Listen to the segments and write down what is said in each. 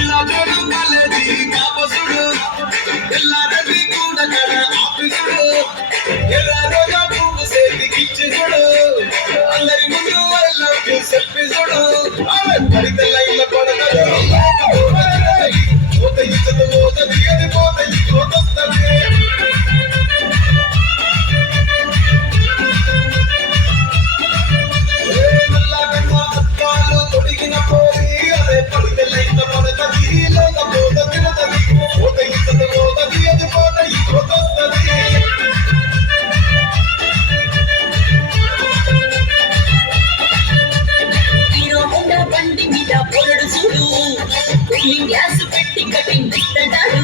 పిల్లజోడు college కాపసుడు పిల్లారెడ్డి కూడా కడ ఆఫీసుడు ఎర్ర రోజా పువ్వు సేతికిచ్చుడు అందరి ముందు చెప్పిసుడు పడితే లైన్ల పడతాడు పోత ఇచ్చత పోత దిగది పోత ఇంకొస్తది తొడిగిన పోరి అదే పడితే లైన్ల పడతది లోక పోత తినతది పోత ఇచ్చత పోత దిగది పోత ఇంకొస్తది గ్యాస్ పెట్టి కటింగ్ ఇస్తాడు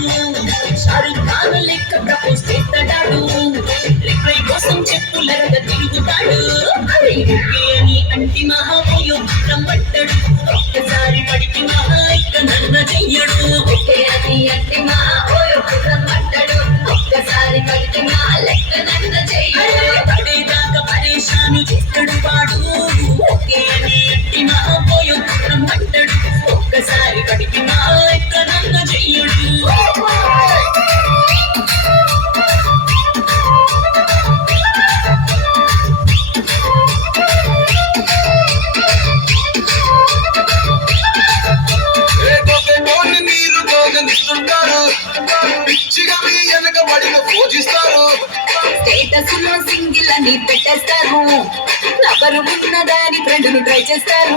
షారుఖ్ ఖాన్ లెక్క ప్రపోజ్ చేస్తాడు రిప్లై కోసం చెప్పులరగా తిరుగుతాడు అని అంటి మహాపోయో రమ్మంటాడు ఒక్కసారి పడికి మహా ఇక నన్న చెయ్యడు ఒకే అని అంటి మహాపోయో రమ్మంటాడు ఒక్కసారి పడికి మహా లెక్క నన్న చెయ్యడు పడేదాకా పరేషాను చేస్తాడు వాడు ఒకే అని అంటి మహాపోయో రమ్మంటాడు ఒక్కసారి పడికి మహా లెక్క నన్న చెయ్యడు స్టేటస్ లో సింగిల్ అని పెట్టేస్తారు ఎవరు ఉన్న దాని ఫ్రెండ్ను ట్రై చేస్తారు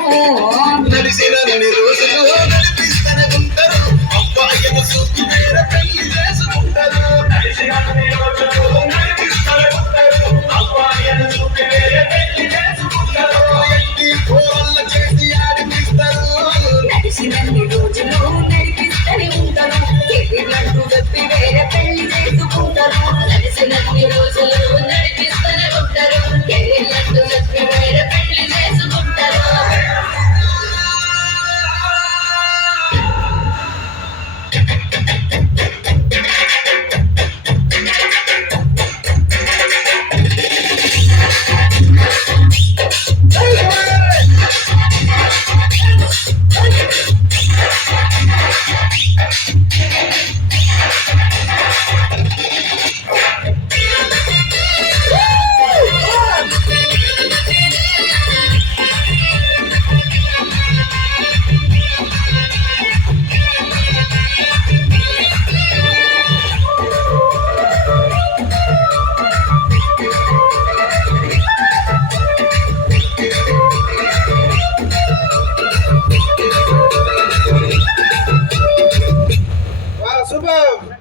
నడిసిన రోజులు నడిపిస్తూనే ఉంటారు అబ్బాయిని చూసి వేరే పెళ్లి చేసుకుంటారు నడిసిన రోజులు నడిపిస్తూనే ఉంటారు అబ్బాయిని చూసి వేరే పెళ్లి చేసుకుంటారు ఎట్టి కోరల్ల చేసి ఆడిపిస్తారు నడిచిన రోజులు నడిపిస్తూనే ఉంటారు కెరీర్లంటూ చెప్పి వేరే పెళ్లి చేసుకుంటారు నడిచిన రోజులు నడిపిస్తూనే ఉంటారు కెరీర్లంటూ చెప్పి వేరే పెళ్లి చేసుకుంటారు